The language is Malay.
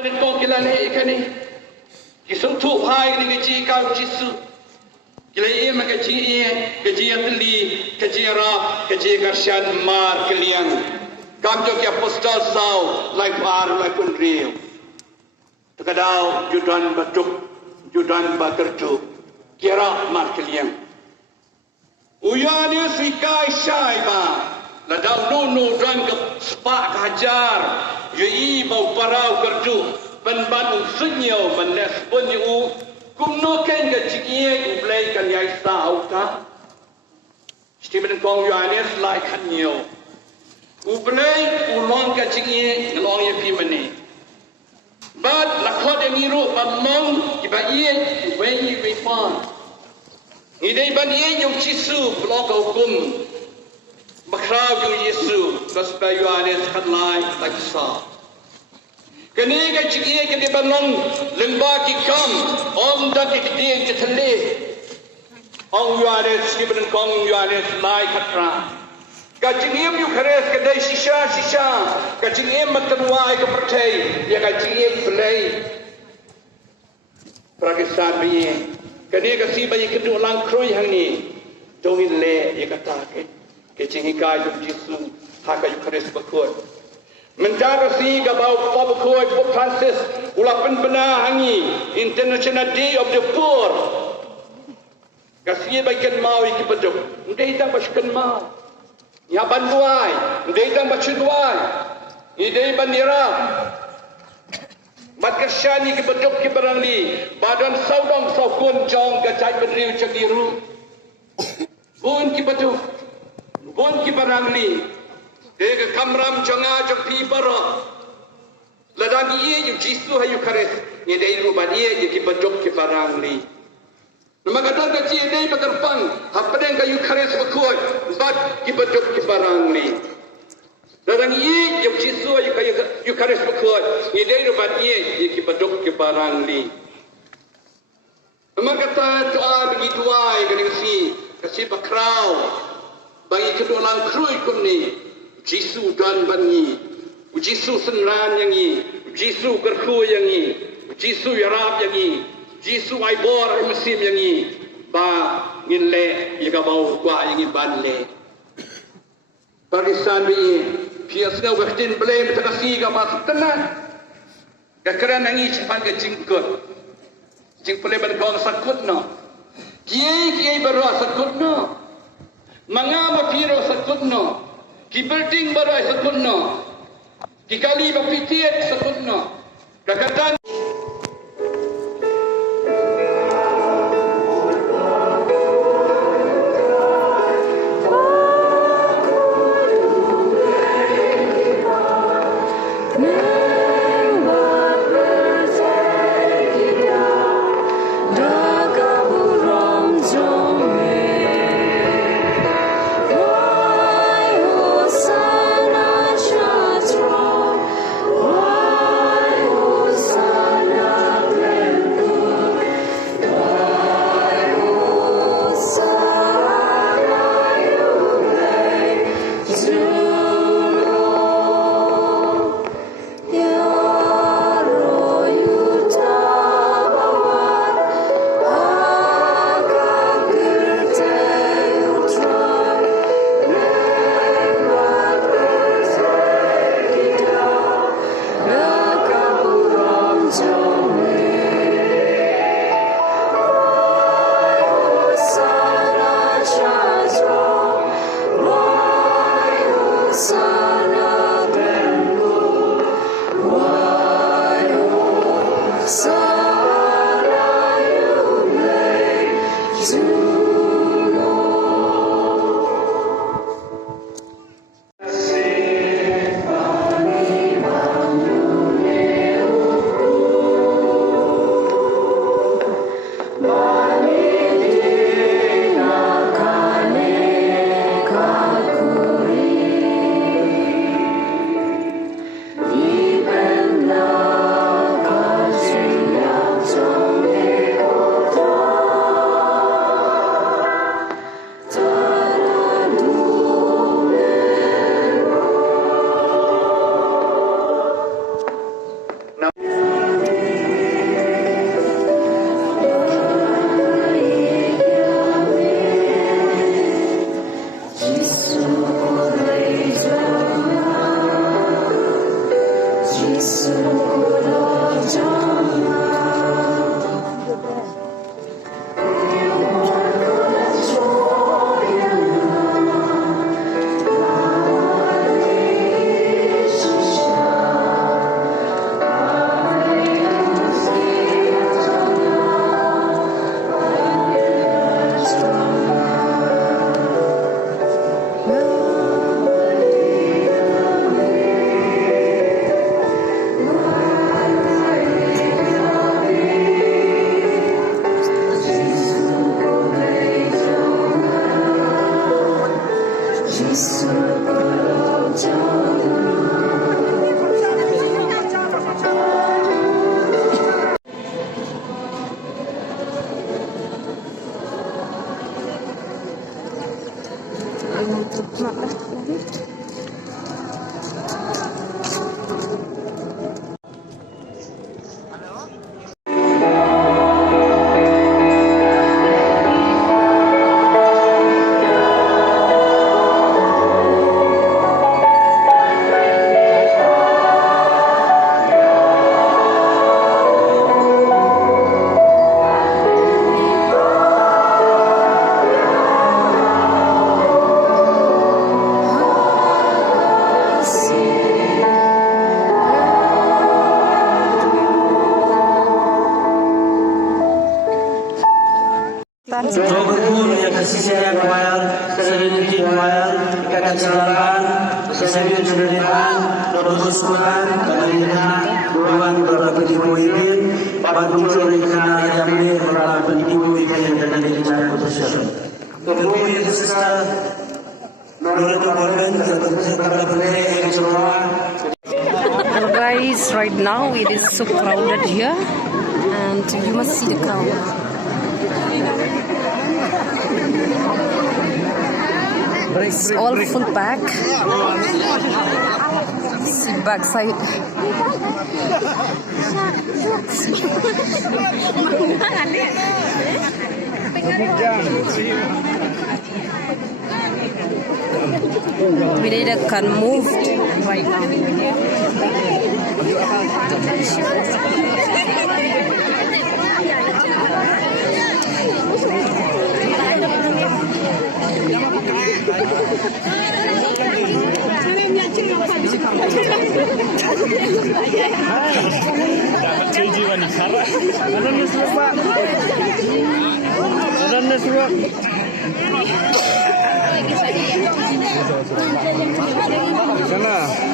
Kau kila ni ikan ni, kisah tu hai ni gaji kau jisu, kila ia magaji ia gaji yang teli, gaji rap, gaji karsian mar keliang, kam jo kia postal sau, lai par lai pun real, terkadau judan batuk, judan bakerju, kira mar keliang, uyanya sikai syai ba, ladau nunu dan ke sepak hajar. Yui bau parau kerju ban usunya manas bunyu kumno ken ga jikie ublai kan yai sau ta Stephen Kong Yohanes like kanyo ublai ulong ga jikie ngelong ye pimani bad lakhot yang iru bamong kibaie weni wefan idai ban ye yung chisu blok hukum Bakrau yu Yesu, Raspa Yohanes kadlai laksa. Keniga cikie ke dibanong lembah kikam, om dan kikdien ketele. Om Yohanes Stephen Kong Yohanes lai katra. Kacikie yu keres kedai sisa, kacikie matanwai ke percay, ya kacikie belai. Prakisat biye, keniga si bayi kedua lang kroy hangi, jongin le ya kata ke. Kecingkai jum Yesu haka Eucharis bakut. Mentara si gabau pabukoi Pope Francis ulapan benar hangi International Day of the Poor. Kasih bagian mau iki beduk. Ndai tang basukan mau. Ya banduai, ndai tang bacuduai. Idai bandira. Bat kasyani ki beduk ki barangli. Badan saudang saukun jong gajai beriu cagiru. Bun ki beduk. Bon ki barang ni, dega kamram jonga jong pi bara, ladang iye yu jisu hayu kares, ni dei ruban iye yu ki badok ki barang ni. Nama kata kaci dei bagarpang, hapadeng kayu kares bakoi, bad ki badok ki barang ni. Ladang iye yu jisu hayu kayu kares bakoi, ni dei ruban iye yu ki badok ki barang ni. Nama kata doa begitu ai kasi kasi bakrau. Bagi kedua lang krui kumni, Jisu dan bangi, Jisu senran yangi, Jisu kerku yangi, Jisu yarab yangi, Jisu aibor musim yangi, ba nginle yaga bau kwa yangi banle. Pakistan bi piasnya waktin blame terkasih ga masuk tenan. Gakaran yangi cepat ke jingkut, jingkut lebar kau sakut no, kiai baru sakut no. Mangama piro sakutno, ki building barai sakutno, ki kali bapitiet sakutno, kakatan. Berkumpul yang kesisian kuayar, serenity kuayar, ikan selapan, sesabian sederhana, bermuskulan, kalian ruang beberapa tipu ibin, muncul ikan jamnya beberapa tipu ibin dan dengan position. Kemudian sisa, Hello guys, right now it is so crowded here and you must see the crowd. It's all full pack. See backside. We need a can move right Sana.